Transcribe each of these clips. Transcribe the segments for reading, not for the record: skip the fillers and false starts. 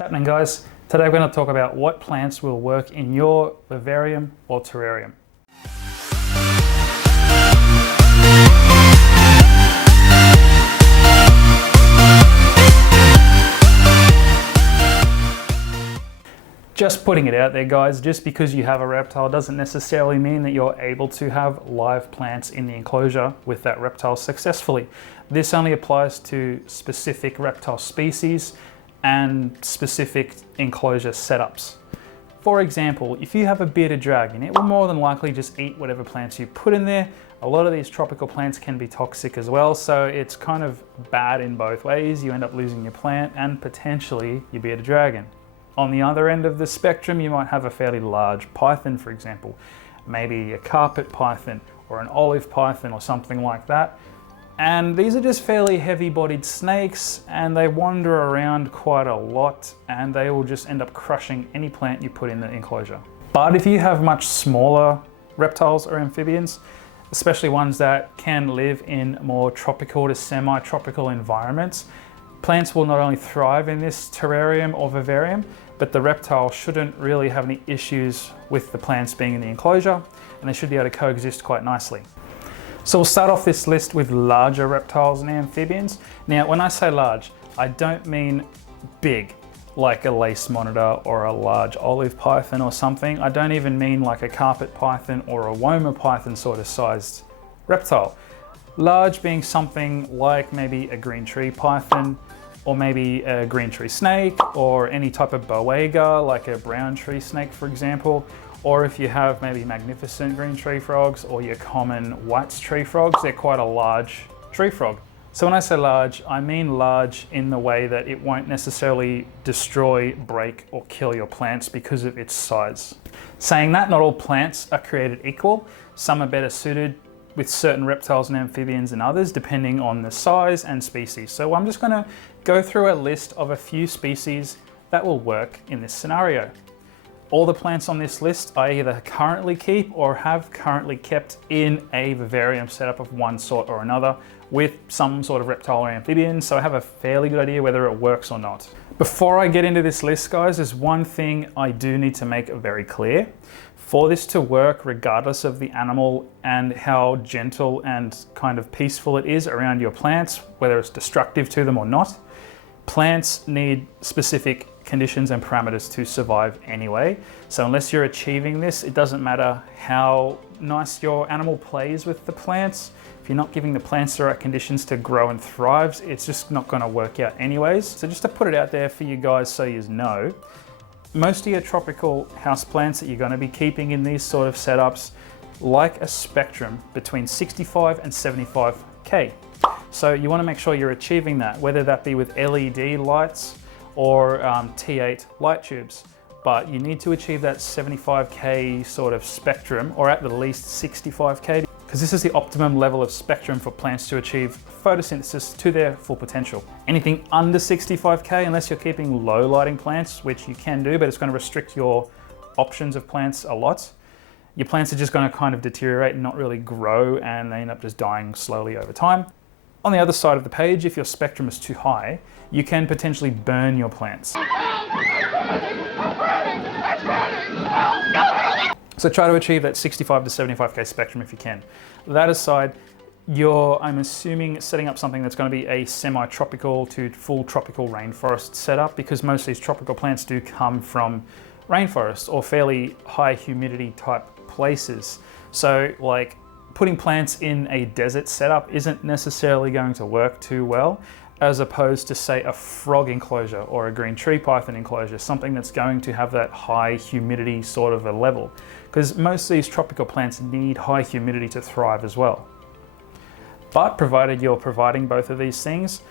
Happening, guys? Today we're going to talk about what plants will work in your vivarium or terrarium. Just putting it out there, guys, just because you have a reptile doesn't necessarily mean that you're able to have live plants in the enclosure with that reptile successfully. This only applies to specific reptile species and specific enclosure setups. For example, if you have a bearded dragon, it will more than likely just eat whatever plants you put in there. A lot of these tropical plants can be toxic as well, so it's kind of bad in both ways. You end up losing your plant and potentially your bearded dragon. On the other end of the spectrum, you might have a fairly large python, for example, maybe a carpet python or an olive python or something like that. And these are just fairly heavy-bodied snakes, and they wander around quite a lot, and they will just end up crushing any plant you put in the enclosure. But if you have much smaller reptiles or amphibians, especially ones that can live in more tropical to semi-tropical environments, plants will not only thrive in this terrarium or vivarium, but the reptile shouldn't really have any issues with the plants being in the enclosure, and they should be able to coexist quite nicely. So we'll start off this list with larger reptiles and amphibians. Now, when I say large, I don't mean big, like a lace monitor or a large olive python or something. I don't even mean like a carpet python or a Woma python sort of sized reptile. Large being something like maybe a green tree python, or maybe a green tree snake, or any type of boega, like a brown tree snake, for example. Or if you have maybe magnificent green tree frogs or your common white tree frogs, they're quite a large tree frog. So when I say large, I mean large in the way that it won't necessarily destroy, break, or kill your plants because of its size. Saying that, not all plants are created equal. Some are better suited with certain reptiles and amphibians than others, depending on the size and species. So I'm just gonna go through a list of a few species that will work in this scenario. All the plants on this list I either currently keep or have currently kept in a vivarium setup of one sort or another with some sort of reptile or amphibian, so I have a fairly good idea whether it works or not. Before I get into this list, guys, there's one thing I do need to make very clear. For this to work, regardless of the animal and how gentle and kind of peaceful it is around your plants, whether it's destructive to them or not, plants need specific conditions and parameters to survive anyway. So unless you're achieving this, it doesn't matter how nice your animal plays with the plants. If you're not giving the plants the right conditions to grow and thrive, it's just not going to work out anyways. So just to put it out there for you guys so you know, most of your tropical houseplants that you're going to be keeping in these sort of setups like a spectrum between 65 and 75K. So you want to make sure you're achieving that, whether that be with LED lights or T8 light tubes. But you need to achieve that 75K sort of spectrum, or at the least 65K, because this is the optimum level of spectrum for plants to achieve photosynthesis to their full potential. Anything under 65K, unless you're keeping low lighting plants, which you can do, but it's going to restrict your options of plants a lot, your plants are just going to kind of deteriorate and not really grow, and they end up just dying slowly over time. On the other side of the page, if your spectrum is too high, you can potentially burn your plants. So try to achieve that 65 to 75K spectrum if you can. That aside, I'm assuming, setting up something that's going to be a semi-tropical to full tropical rainforest setup, because most of these tropical plants do come from rainforests or fairly high humidity type places. So like putting plants in a desert setup isn't necessarily going to work too well, as opposed to say a frog enclosure or a green tree python enclosure, something that's going to have that high humidity sort of a level, because most of these tropical plants need high humidity to thrive as well. But provided you're providing both of these things,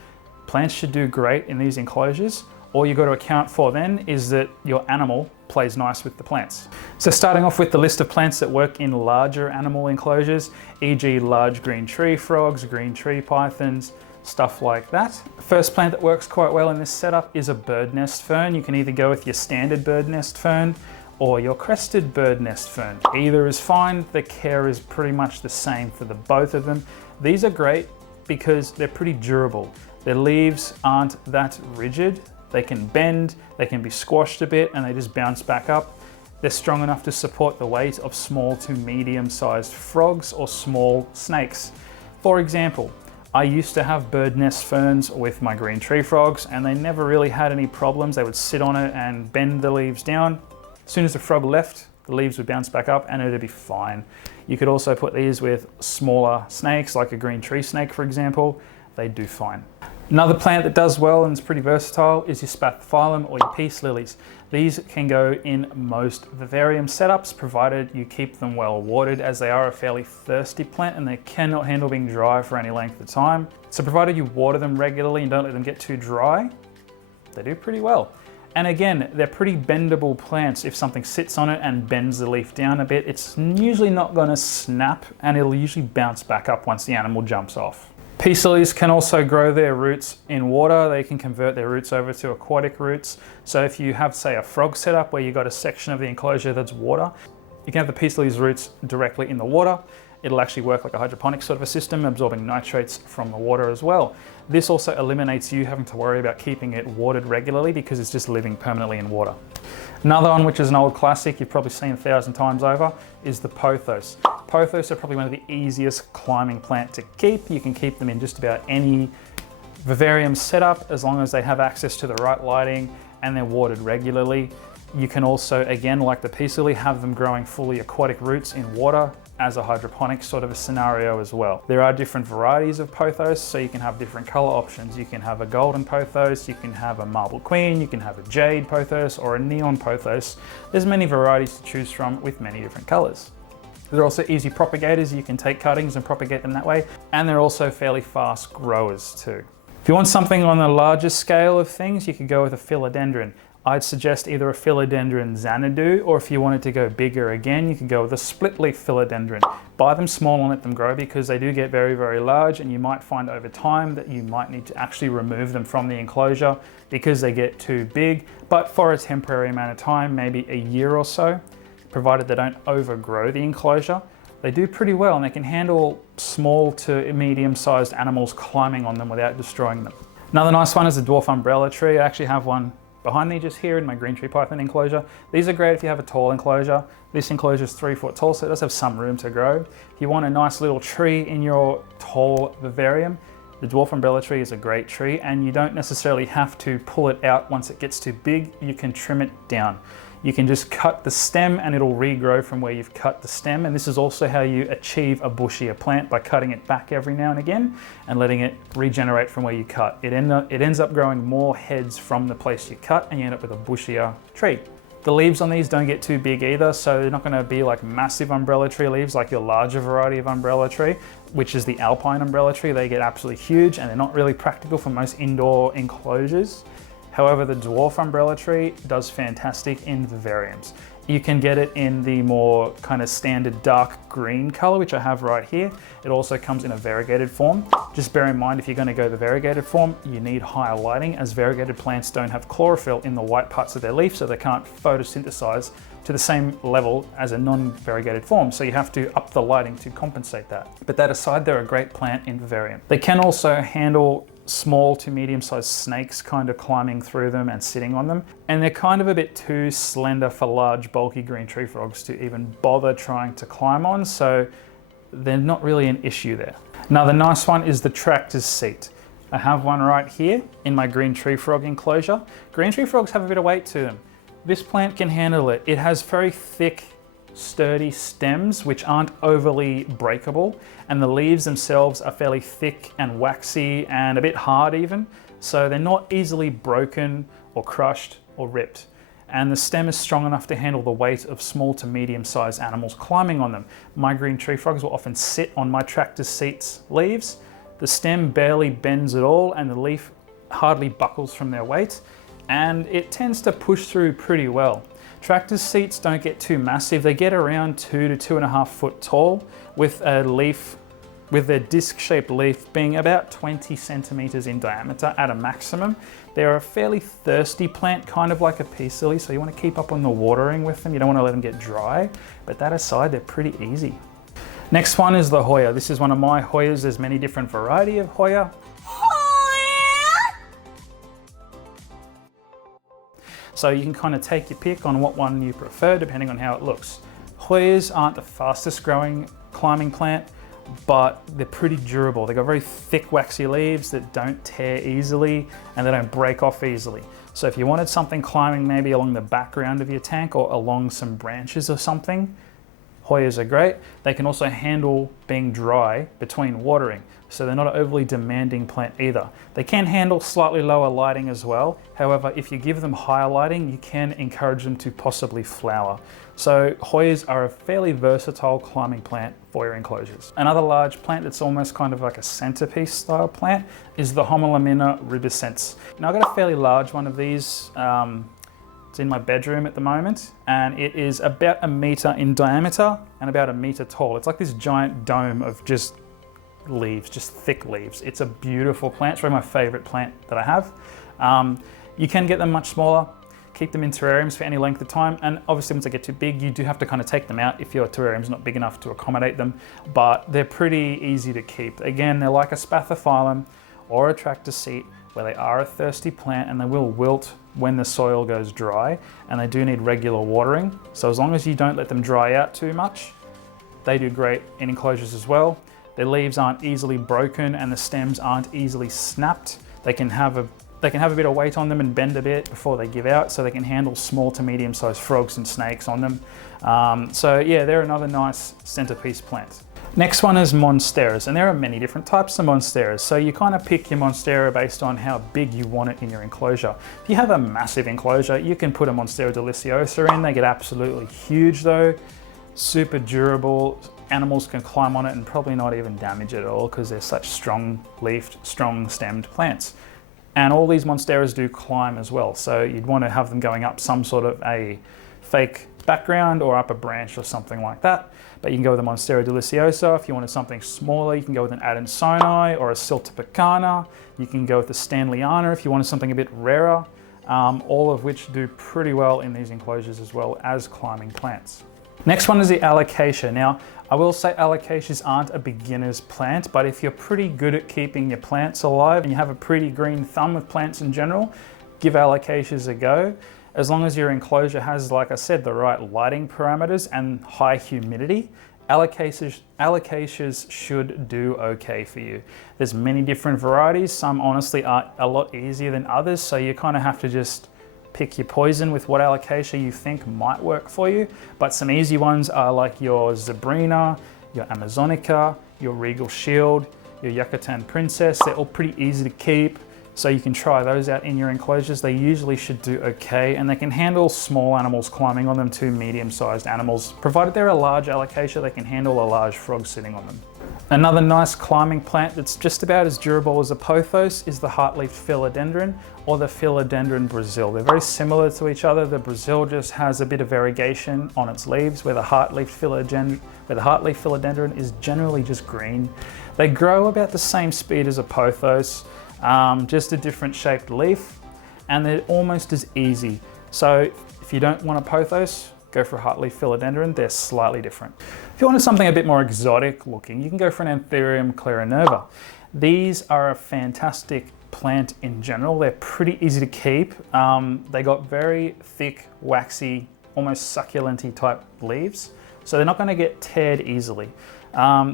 plants should do great in these enclosures. All you've got to account for then is that your animal plays nice with the plants. So starting off with the list of plants that work in larger animal enclosures, e.g. large green tree frogs, green tree pythons, stuff like that. First plant that works quite well in this setup is a bird nest fern. You can either go with your standard bird nest fern or your crested bird nest fern. Either is fine. The care is pretty much the same for the both of them. These are great because they're pretty durable. Their leaves aren't that rigid They can bend, they can be squashed a bit, and they just bounce back up. They're strong enough to support the weight of small to medium-sized frogs or small snakes. For example, I used to have bird nest ferns with my green tree frogs, and they never really had any problems. They would sit on it and bend the leaves down. As soon as the frog left, the leaves would bounce back up and it'd be fine. You could also put these with smaller snakes, like a green tree snake, for example. They do fine. Another plant that does well and is pretty versatile is your spathiphyllum or your peace lilies. These can go in most vivarium setups, provided you keep them well watered, as they are a fairly thirsty plant and they cannot handle being dry for any length of time. So provided you water them regularly and don't let them get too dry, they do pretty well. And again, they're pretty bendable plants. If something sits on it and bends the leaf down a bit, it's usually not going to snap, and it'll usually bounce back up once the animal jumps off. Peace lilies can also grow their roots in water. They can convert their roots over to aquatic roots. So if you have, say, a frog setup where you've got a section of the enclosure that's water, you can have the peace lilies roots directly in the water. It'll actually work like a hydroponic sort of a system, absorbing nitrates from the water as well. This also eliminates you having to worry about keeping it watered regularly, because it's just living permanently in water. Another one, which is an old classic you've probably seen 1,000 times over, is the pothos. Pothos are probably one of the easiest climbing plant to keep. You can keep them in just about any vivarium setup as long as they have access to the right lighting and they're watered regularly. You can also, again, like the peace lily, have them growing fully aquatic roots in water as a hydroponic sort of a scenario as well. There are different varieties of pothos, so you can have different color options. You can have a golden pothos, you can have a marble queen, you can have a jade pothos or a neon pothos. There's many varieties to choose from with many different colors. They're also easy propagators. You can take cuttings and propagate them that way. And they're also fairly fast growers too. If you want something on the larger scale of things, you could go with a philodendron. I'd suggest either a philodendron Xanadu, or if you wanted to go bigger again, you could go with a split leaf philodendron. Buy them small and let them grow, because they do get very, very large, and you might find over time that you might need to actually remove them from the enclosure because they get too big. But for a temporary amount of time, maybe a year or so, provided they don't overgrow the enclosure, they do pretty well, and they can handle small to medium-sized animals climbing on them without destroying them. Another nice one is the dwarf umbrella tree. I actually have one behind me just here in my green tree python enclosure. These are great if you have a tall enclosure. This enclosure is 3 foot tall, so it does have some room to grow. If you want a nice little tree in your tall vivarium, the dwarf umbrella tree is a great tree, and you don't necessarily have to pull it out once it gets too big. You can trim it down. You can just cut the stem and it'll regrow from where you've cut the stem. And this is also how you achieve a bushier plant, by cutting it back every now and again and letting it regenerate from where you cut. It ends up growing more heads from the place you cut, and you end up with a bushier tree. The leaves on these don't get too big either, so they're not going to be like massive umbrella tree leaves like your larger variety of umbrella tree, which is the alpine umbrella tree. They get absolutely huge and they're not really practical for most indoor enclosures. However, the dwarf umbrella tree does fantastic in vivariums. You can get it in the more kind of standard dark green color, which I have right here. It also comes in a variegated form. Just bear in mind, if you're going to go the variegated form, you need higher lighting, as variegated plants don't have chlorophyll in the white parts of their leaf, so they can't photosynthesize to the same level as a non-variegated form. So you have to up the lighting to compensate that. But that aside, they're a great plant in vivarium. They can also handle small to medium-sized snakes kind of climbing through them and sitting on them. And they're kind of a bit too slender for large, bulky green tree frogs to even bother trying to climb on, so they're not really an issue there. Another nice one is the tractor's seat. I have one right here in my green tree frog enclosure. Green tree frogs have a bit of weight to them. This plant can handle it. It has very thick, sturdy stems which aren't overly breakable, and the leaves themselves are fairly thick and waxy and a bit hard even, so they're not easily broken or crushed or ripped. And the stem is strong enough to handle the weight of small to medium-sized animals climbing on them. My green tree frogs will often sit on my tractor seat's leaves. The stem barely bends at all, and the leaf hardly buckles from their weight, and it tends to push through pretty well. Tractor seats don't get too massive. They get around 2 to 2.5 foot tall, with a leaf, with their disc-shaped leaf being about 20 centimeters in diameter at a maximum. They're a fairly thirsty plant, kind of like a peace lily, so you want to keep up on the watering with them. You don't want to let them get dry, but that aside, they're pretty easy. Next one is the Hoya. This is one of my Hoyas. There's many different variety of Hoya. So you can kind of take your pick on what one you prefer depending on how it looks. Hoyas aren't the fastest growing climbing plant, but they're pretty durable. They've got very thick waxy leaves that don't tear easily and they don't break off easily. So if you wanted something climbing maybe along the background of your tank or along some branches or something, Hoyas are great. They can also handle being dry between watering, so they're not an overly demanding plant either. They can handle slightly lower lighting as well. However, if you give them higher lighting, you can encourage them to possibly flower. So Hoyas are a fairly versatile climbing plant for your enclosures. Another large plant that's almost kind of like a centerpiece style plant is the Homares rubescens. Now I've got a fairly large one of these. It's in my bedroom at the moment, and it is about 1 meter in diameter and about 1 meter tall. It's like this giant dome of just leaves, just thick leaves. It's a beautiful plant. It's probably my favorite plant that I have. You can get them much smaller, keep them in terrariums for any length of time, and obviously once they get too big, you do have to kind of take them out if your terrarium's not big enough to accommodate them, but they're pretty easy to keep. Again, they're like a spathiphyllum or a tractor seat, where they are a thirsty plant and they will wilt when the soil goes dry, and they do need regular watering. So as long as you don't let them dry out too much, they do great in enclosures as well. Their leaves aren't easily broken and the stems aren't easily snapped. They can have a bit of weight on them and bend a bit before they give out, so they can handle small to medium-sized frogs and snakes on them. So yeah, they're another nice centerpiece plant. Next one is Monsteras, and there are many different types of Monsteras. So you kind of pick your Monstera based on how big you want it in your enclosure. If you have a massive enclosure, you can put a Monstera deliciosa in. They get absolutely huge though, super durable. Animals can climb on it and probably not even damage it at all because they're such strong-leafed, strong-stemmed plants. And all these Monsteras do climb as well. So you'd want to have them going up some sort of a fake background or up a branch or something like that. But you can go with a Monstera deliciosa. If you wanted something smaller, you can go with an Adansonii or a Siltepecana. You can go with the Stanleyana if you wanted something a bit rarer, all of which do pretty well in these enclosures as well as climbing plants. Next one is the Alocasia. Now, I will say Alocasias aren't a beginner's plant, but if you're pretty good at keeping your plants alive and you have a pretty green thumb with plants in general, give Alocasias a go. As long as your enclosure has, like I said, the right lighting parameters and high humidity, Alocasias should do okay for you. There's many different varieties. Some honestly are a lot easier than others, so you kind of have to just pick your poison with what Alocasia you think might work for you. But some easy ones are like your Zebrina, your Amazonica, your Regal Shield, your Yucatan Princess. They're all pretty easy to keep, so you can try those out in your enclosures. They usually should do okay, and they can handle small animals climbing on them to medium-sized animals. Provided they're a large Alocasia, they can handle a large frog sitting on them. Another nice climbing plant that's just about as durable as a pothos is the Heartleaf Filad or the Philodendron Brazil. They're very similar to each other. The Brazil just has a bit of variegation on its leaves, where the Heartleaf Philodendron is generally just green. They grow about the same speed as a pothos, just a different shaped leaf, and they're almost as easy. So if you don't want a pothos, go for a Heartleaf Philodendron. They're slightly different. If you wanted something a bit more exotic looking, you can go for an Antherium clarinova. These are a fantastic plant in general. They're pretty easy to keep. They got very thick, waxy, almost succulent-y type leaves, so they're not going to get teared easily.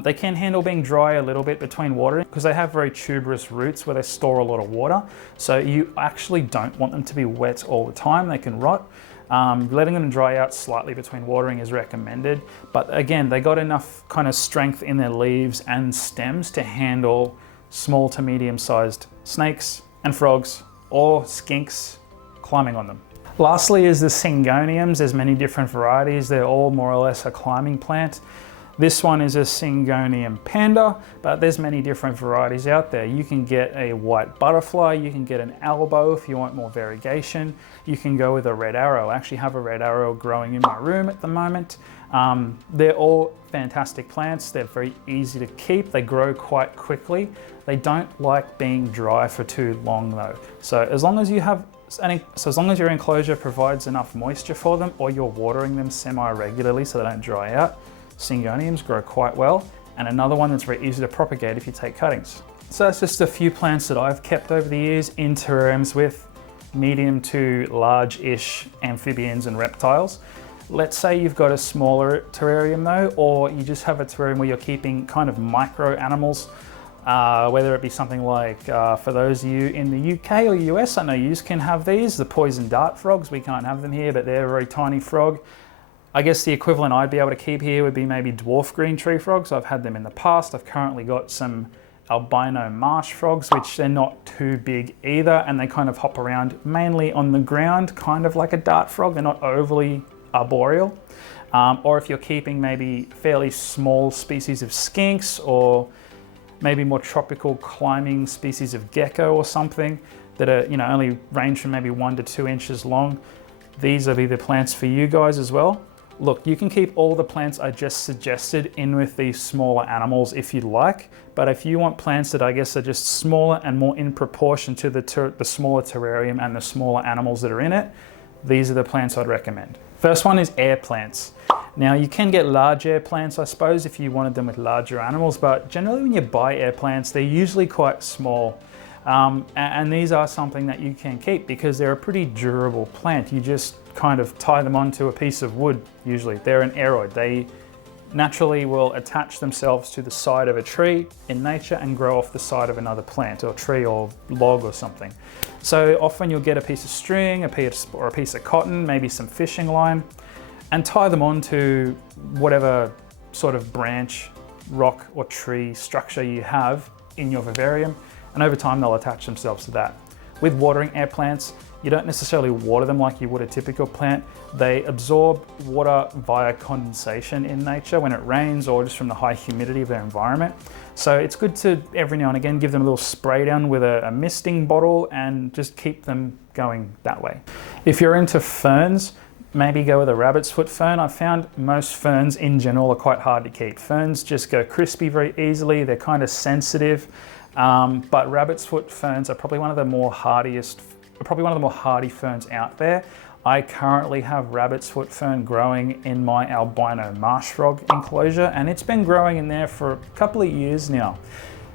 They can handle being dry a little bit between watering because they have very tuberous roots where they store a lot of water. So you actually don't want them to be wet all the time. They can rot. Letting them dry out slightly between watering is recommended. But again, they got enough kind of strength in their leaves and stems to handle small to medium-sized snakes and frogs or skinks climbing on them. Lastly is the Syngoniums. There's many different varieties. They're all more or less a climbing plant. This one is a Syngonium panda, but there's many different varieties out there. You can get a white butterfly, you can get an albo if you want more variegation. You can go with a red arrow. I actually have a red arrow growing in my room at the moment. They're all fantastic plants. They're very easy to keep. They grow quite quickly. They don't like being dry for too long though. So as long as your enclosure provides enough moisture for them, or you're watering them semi-regularly so they don't dry out, Syngoniums grow quite well, and another one that's very easy to propagate if you take cuttings. So that's just a few plants that I've kept over the years in terrariums with. medium to large-ish amphibians and reptiles. Let's say you've got a smaller terrarium though, or you just have a terrarium where you're keeping kind of micro animals, whether it be something like, for those of you in the UK or US, I know you can have these, the poison dart frogs. We can't have them here, but they're a very tiny frog. I guess the equivalent I'd be able to keep here would be maybe dwarf green tree frogs. I've had them in the past. I've currently got some albino marsh frogs, which they're not too big either, and they kind of hop around mainly on the ground, kind of like a dart frog. They're not overly arboreal. Or if you're keeping maybe fairly small species of skinks, or maybe more tropical climbing species of gecko or something that are, you know, only range from maybe 1 to 2 inches long, these are the plants for you guys as well. Look, you can keep all the plants I just suggested in with these smaller animals if you'd like, but if you want plants that I guess are just smaller and more in proportion to the smaller terrarium and the smaller animals that are in it, these are the plants I'd recommend. First one is air plants. Now you can get large air plants, I suppose, if you wanted them with larger animals, but generally when you buy air plants, they're usually quite small. And these are something that you can keep because they're a pretty durable plant. You just kind of tie them onto a piece of wood, usually. They're an aeroid. They naturally will attach themselves to the side of a tree in nature and grow off the side of another plant or tree or log or something. So often you'll get a piece of string, a piece of cotton, maybe some fishing line, and tie them onto whatever sort of branch, rock or tree structure you have in your vivarium, and over time they'll attach themselves to that. With watering air plants, you don't necessarily water them like you would a typical plant. They absorb water via condensation in nature when it rains or just from the high humidity of their environment. So it's good to every now and again give them a little spray down with a misting bottle and just keep them going that way. If you're into ferns, maybe go with a rabbit's foot fern. I've found most ferns in general are quite hard to keep. Ferns just go crispy very easily. They're kind of sensitive, but rabbit's foot ferns are probably one of the more hardy ferns out there. I currently have rabbit's foot fern growing in my albino marsh frog enclosure, and it's been growing in there for a couple of years now.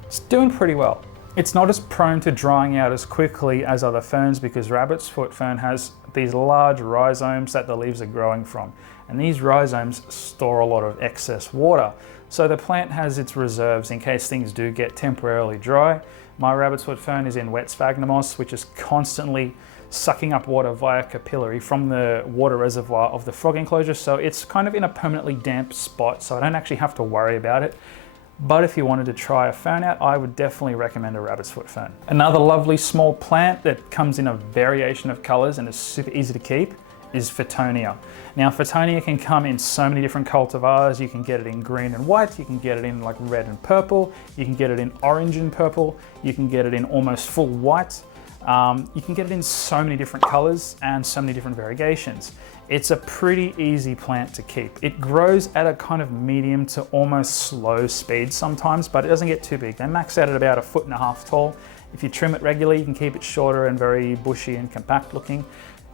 It's doing pretty well. It's not as prone to drying out as quickly as other ferns because rabbit's foot fern has these large rhizomes that the leaves are growing from. And these rhizomes store a lot of excess water. So the plant has its reserves in case things do get temporarily dry. My rabbit's foot fern is in wet sphagnum moss, which is constantly sucking up water via capillary from the water reservoir of the frog enclosure. So it's kind of in a permanently damp spot, so I don't actually have to worry about it. But if you wanted to try a fern out, I would definitely recommend a rabbit's foot fern. Another lovely small plant that comes in a variation of colors and is super easy to keep is Fonia. Now Fonia can come in so many different cultivars. You can get it in green and white, you can get it in like red and purple, you can get it in orange and purple, you can get it in almost full white. You can get it in so many different colors and so many different variegations. It's a pretty easy plant to keep. It grows at a kind of medium to almost slow speed sometimes, but it doesn't get too big. They max out at about 1.5 feet tall. If you trim it regularly, you can keep it shorter and very bushy and compact looking.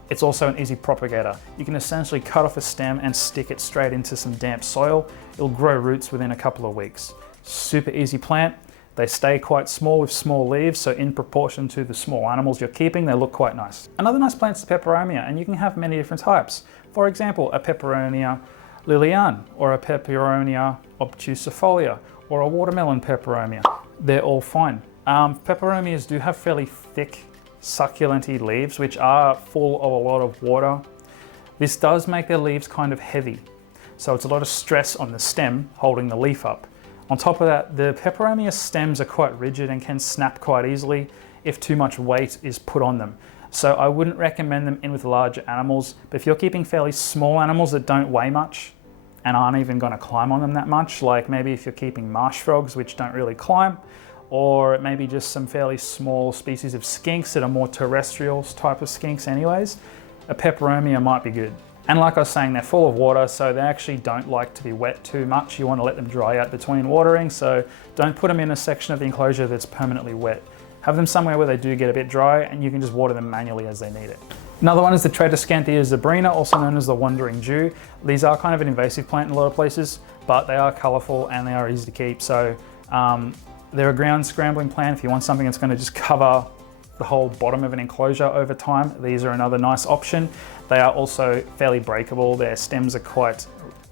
It's also an easy propagator. You can essentially cut off a stem and stick it straight into some damp soil. It'll grow roots within a couple of weeks. Super easy plant. They stay quite small with small leaves, so in proportion to the small animals you're keeping, they look quite nice. Another nice plant is Peperomia, and you can have many different types. For example, a Peperomia liliane, or a Peperomia obtusifolia, or a watermelon Peperomia. They're all fine. Peperomias do have fairly thick, succulent-y leaves, which are full of a lot of water. This does make their leaves kind of heavy, so it's a lot of stress on the stem holding the leaf up. On top of that, the Peperomia stems are quite rigid and can snap quite easily if too much weight is put on them. So I wouldn't recommend them in with larger animals, but if you're keeping fairly small animals that don't weigh much and aren't even going to climb on them that much, like maybe if you're keeping marsh frogs which don't really climb, or maybe just some fairly small species of skinks that are more terrestrial type of skinks anyways, a Peperomia might be good. And like I was saying, they're full of water, so they actually don't like to be wet too much. You want to let them dry out between watering, so don't put them in a section of the enclosure that's permanently wet. Have them somewhere where they do get a bit dry and you can just water them manually as they need it. Another one is the Tradescantia zebrina, also known as the wandering Jew. These are kind of an invasive plant in a lot of places, but they are colorful and they are easy to keep. So they're a ground scrambling plant. If you want something that's going to just cover the whole bottom of an enclosure over time, these are another nice option. They are also fairly breakable. Their stems are quite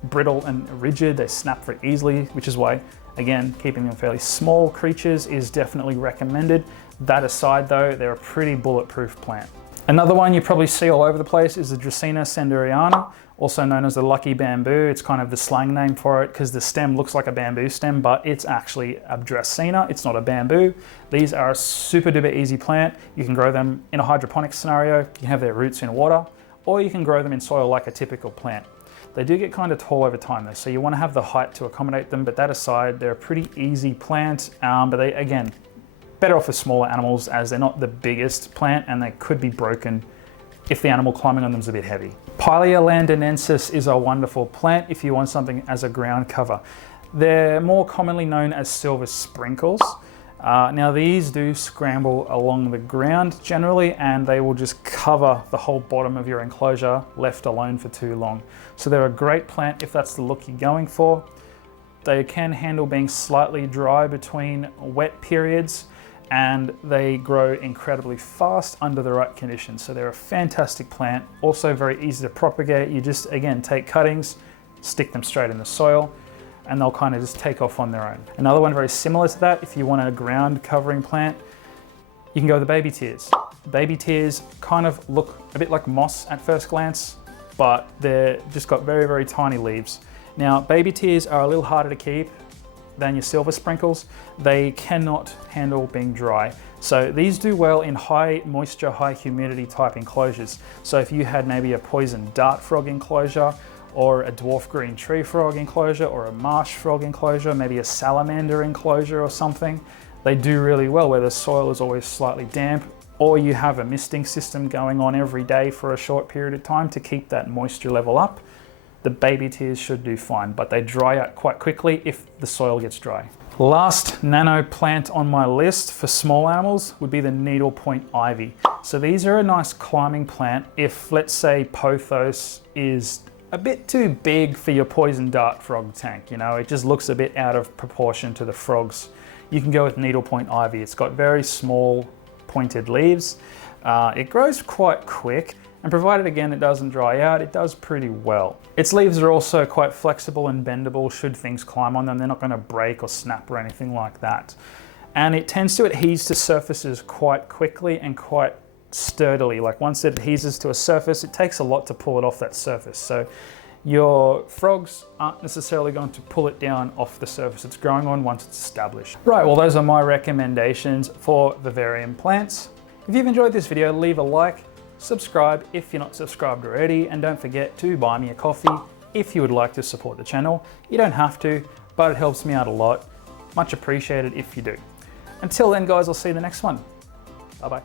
brittle and rigid. They snap very easily, which is why, again, keeping them fairly small creatures is definitely recommended. That aside though, they're a pretty bulletproof plant. Another one you probably see all over the place is the Drina Curana, also known as the lucky bamboo. It's kind of the slang name for it because the stem looks like a bamboo stem, but it's actually a Dracena. It's not a bamboo. These are a super duper easy plant. You can grow them in a hydroponic scenario. You can have their roots in water, or you can grow them in soil like a typical plant. They do get kind of tall over time though, so you want to have the height to accommodate them, but that aside, they're a pretty easy plant, but they, again, better off for smaller animals as they're not the biggest plant and they could be broken if the animal climbing on them is a bit heavy. Pilea londinensis is a wonderful plant if you want something as a ground cover. They're more commonly known as silver sprinkles. Now these do scramble along the ground generally, and they will just cover the whole bottom of your enclosure left alone for too long. So they're a great plant if that's the look you're going for. They can handle being slightly dry between wet periods, and they grow incredibly fast under the right conditions. So they're a fantastic plant, also very easy to propagate. You just, again, take cuttings, stick them straight in the soil, and they'll kind of just take off on their own. Another one very similar to that, if you want a ground covering plant, you can go with the baby tears. Baby tears kind of look a bit like moss at first glance, but they're just got very, very tiny leaves. Now, baby tears are a little harder to keep than your silver sprinkles. They cannot handle being dry. So these do well in high moisture, high humidity type enclosures. So if you had maybe a poison dart frog enclosure, or a dwarf green tree frog enclosure, or a marsh frog enclosure, maybe a salamander enclosure or something, they do really well where the soil is always slightly damp, or you have a misting system going on every day for a short period of time to keep that moisture level up. The baby tears should do fine, but they dry out quite quickly if the soil gets dry. Last nano plant on my list for small animals would be the Needlepoint Ivy. So these are a nice climbing plant if, let's say, pothos is a bit too big for your poison dart frog tank. You know, it just looks a bit out of proportion to the frogs. You can go with Needlepoint Ivy. It's got very small pointed leaves. It grows quite quick, and provided again it doesn't dry out, it does pretty well. Its leaves are also quite flexible and bendable should things climb on them. They're not going to break or snap or anything like that. And it tends to adhere to surfaces quite quickly and quite sturdily. Like once it adheres to a surface, it takes a lot to pull it off that surface. So your frogs aren't necessarily going to pull it down off the surface it's growing on once it's established. Right, well those are my recommendations for vivarium plants. If you've enjoyed this video, leave a like, subscribe if you're not subscribed already, and don't forget to buy me a coffee if you would like to support the channel. You don't have to, but it helps me out a lot. Much appreciated if you do. Until then guys, I'll see you in the next one. Bye bye.